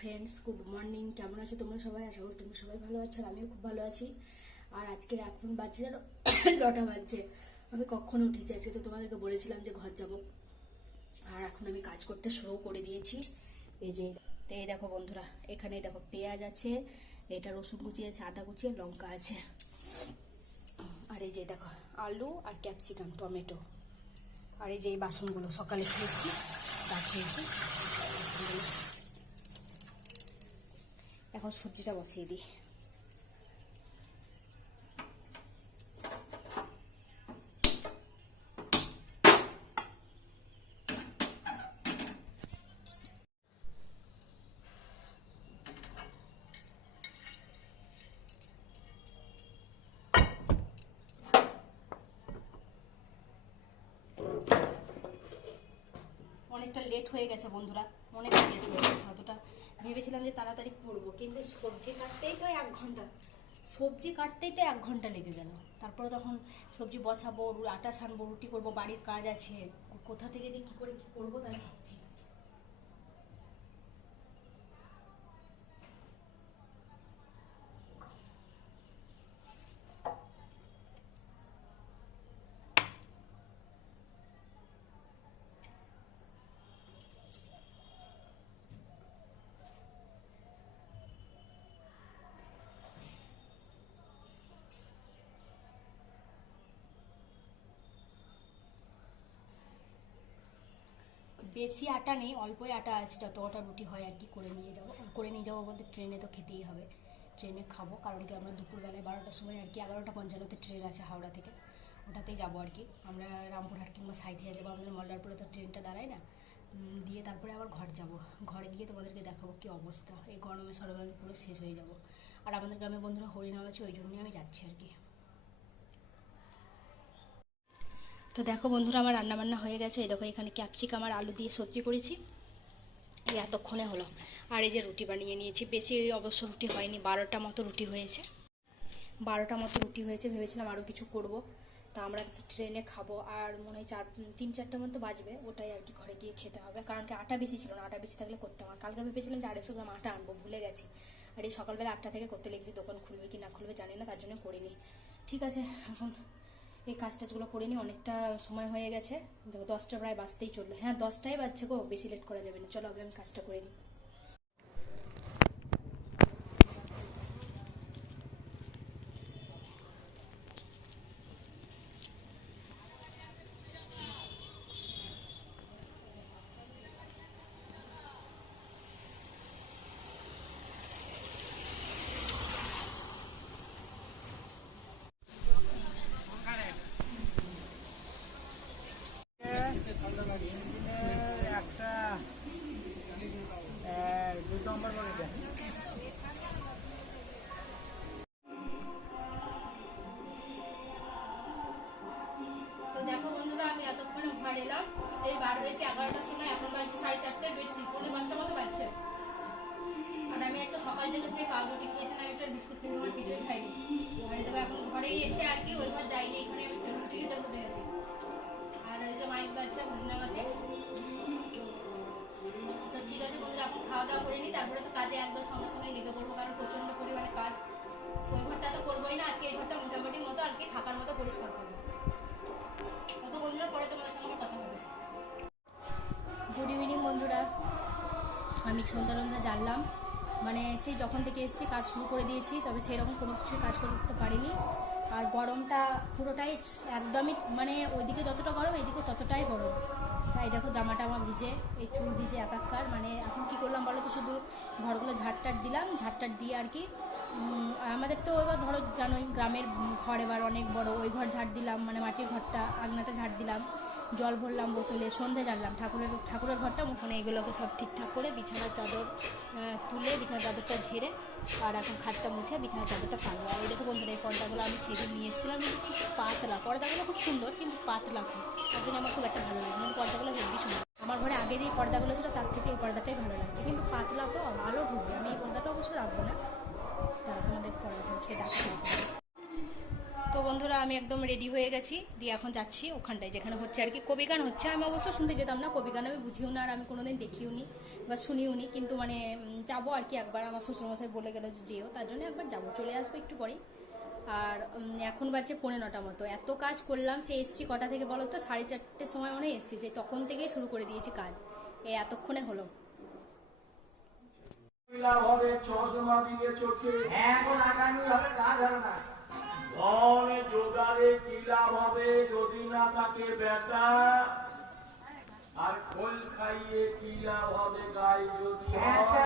Friends, good morning. কেমন আছো তোমরা সবাই? আশা করি তোমরা সবাই ভালো আছো, আর আমিও খুব ভালো আছি। আর আজকে এখন বাজছে যেন 9টা বাজছে। আমি কখন উঠেছি আজকে, তো তোমাদেরকে বলেছিলাম যে ঘর যাব। আর এখন আমি কাজ করতে শুরু করে দিয়েছি। এই যে এই দেখো বন্ধুরা, এখানে দেখো পেঁয়াজ আছে, এটা রসুন কুচি আছে, আদা কুচি, লঙ্কা আছে। আর এই যে দেখো আলু আর ক্যাপসিকাম, টমেটো। আর এই যে এই বাসনগুলো সকালে খেয়েছি, ভাত খেয়েছি। এখন সবজিটা বসিয়ে দিই। অনেকটা লেট হয়ে গেছে বন্ধুরা, অনেকটা লেট হয়ে গেছে। অতটা ভেবেছিলাম যে তাড়াতাড়ি করবো, কিন্তু সবজি কাটতেই তো 1 ঘন্টা, লেগে গেল। তারপরে তখন সবজি বসাবো, আটা ছানবো, রুটি করবো, বাড়ির কাজ আছে, কোথা থেকে যে কি করে কি করবো তাই ভাবছি। বেশি আটা নেই, অল্পই আটা আছে, যত কটা রুটি হয় আর কি করে নিয়ে যাবো বলতে ট্রেনে তো খেতেই হবে, ট্রেনে খাবো। কারণ কি আমরা দুপুরবেলায় 12টার সময় আর কি 11টা 55-তে ট্রেন আছে হাওড়া থেকে, ওটাতেই যাবো আর কি। আমরা রামপুরহাট কিংবা সাঁইথিয়া যাবো, আমাদের মল্লারপুরে তো ট্রেনটা দাঁড়ায় না। দিয়ে তারপরে আবার ঘর যাব, ঘরে গিয়ে তোমাদেরকে দেখাবো কি অবস্থা। এই গরমে সরমে আমি পুরো শেষ হয়ে যাব। আর আমাদের গ্রামে বন্ধুরা হরিনাম আছে, ওই জন্যই আমি যাচ্ছি আর কি। তো দেখো বন্ধুরা, আমার রান্নাবান্না হয়ে গেছে। এই দেখো এখানে ক্যাপসিকাম আর আলু দিয়ে সবজি করেছি, এই এতক্ষণে হলো। আর এই যে রুটি বানিয়ে নিয়েছি, বেশি অবশ্য রুটি হয়নি, 12টা মতো রুটি হয়েছে। ভেবেছিলাম আরও কিছু করব, তা আমরা ট্রেনে খাবো। আর মনে হয় 3-4টা মতো বাজবে, ওটাই আর কি ঘরে গিয়ে খেতে হবে। কারণ কি আটা বেশি ছিল না, আটা বেশি থাকলে করতাম। আর কালকে ভেবেছিলাম যে 250 গ্রাম আটা আনবো, ভুলে গেছি। আর এই সকালবেলা 8টা থেকে করতে লেগেছি, দোকান খুলবে কি না খুলবে জানি না, তার জন্য করিনি। ঠিক আছে, এখন এই কাজ টাজগুলো করে নিই, অনেকটা সময় হয়ে গেছে। দেখো 10টা প্রায় বাজতেই চললো। হ্যাঁ 10টাই বাজছে গো, বেশি লেট করা যাবে না। চলো আগে আমি কাজটা করে নিই। তো দেখো বন্ধুরা, আমি এতক্ষণে ঘর এলাম, সেই বার হয়েছে 11টার সময়, এখন বাজছে 4:30, বেশি 4:45 মতো বাজছে। আর আমি একটা সকাল থেকে সেই পাউরুটি খেয়েছিলাম, একটা বিস্কুট খেয়ে আমার কিছুই খাইনি। আর দেখো এখন ঘরেই এসে আর কি, ওই ঘর যাইনি, এখানে আমি রুটি খেতে বসে গেছি। আর ওই যে মাইক বাজছে, হরিনাম আছে। তো ঠিক আছে বন্ধুরা, এখন খাওয়া দাওয়া করে নিই, তারপরে তো কাজে একদম সঙ্গে সঙ্গে লেগে পড়বো, কারণ প্রচন্ড পরিমাণে কাজ। ওই ঘরটা তো করবোই না, আজকে এই ঘরটা মোটামুটি মতো আর কি থাকার মতো পরিষ্কার করবো। তো বন্ধুরা, পরে তোমাদের সঙ্গে আমার কথা হবে। গুড ইভিনিং বন্ধুরা, আমি সন্ধ্যা জানলাম, মানে সেই যখন থেকে এসেছি কাজ শুরু করে দিয়েছি, তবে সেরকম কোনো কিছুই কাজ করতে পারিনি। আর গরমটা পুরোটাই একদমই, মানে ওইদিকে যতটা গরম এইদিকে ততটাই গরম। তাই দেখো জামাটা আমার ভিজে, এই চুল ভিজে একাকার। মানে এখন কি করলাম বলো তো, শুধু ঘরগুলো ঝাড়টাট দিলাম, ঝাড়টাট দিয়ে আর কি। আমাদের তো এবার ধরো জানোই, গ্রামের ঘর এবার অনেক বড়, ওই ঘর ঝাড় দিলাম, মানে মাটির ঘরটা, আগনাটা ঝাড় দিলাম, জল ভরলাম বোতলে, সন্ধে জানলাম, ঠাকুরের ঘরটা মানে এগুলোকে সব ঠিকঠাক করে বিছানার চাদর তুলে, বিছানার চাদরটা ঝেড়ে, আর এখন খাটটা মুছে বিছানার চাদরটা পারবো। আর এটা তো বন্ধুরা, এই পর্দাগুলো আমি সেদিন নিয়ে এসেছিলাম, কিন্তু খুব পাতলা পর্দাগুলো, খুব সুন্দর কিন্তু পাতলা খুব, তার জন্য আমার খুব একটা ভালো লাগছে। কিন্তু পর্দাগুলো হেভি সুন্দর, আমার ঘরে আগে যে পর্দাগুলো ছিল তার থেকে এই পর্দাটাই ভালো লাগছে, কিন্তু পাতলা তো ভালো ঢুকবে। আমি এই পর্দাটা অবশ্য রাখবো না, তারা তোমাদের পর্দা আজকে ডাকছি। তো বন্ধুরা আমি একদম রেডি হয়ে গেছি, দিয়ে এখন যাচ্ছি ওখানটায় যেখানে হচ্ছে আর কি কবি গান হচ্ছে। আমি অবশ্য শুনতে যেতাম না, কবি গান আমি বুঝিও না আর আমি কোনোদিন দেখিও নি বা শুনিও নি, কিন্তু মানে যাবো আর কি একবার, আমার শ্বশুরমশাই বলে গেল যে যেও, তার জন্য একবার যাবো, চলে আসবো একটু পরেই। আর এখন বাজছে 9:45 মতো, এত কাজ করলাম, সে এসছি কটা থেকে বলো তো, 4:30 সময় মনে এসছি, সেই তখন থেকেই শুরু করে দিয়েছি কাজ, এই এতক্ষণে হলো। হবে চশমা দিয়ে চোখে এখন আগামী হবে কাজ হবে না। ধন জোগাড়ে কি লাভ হবে যদি না থাকে বেটা, আর খোল খাইয়ে কি লাভ হবে গাই যদি হয়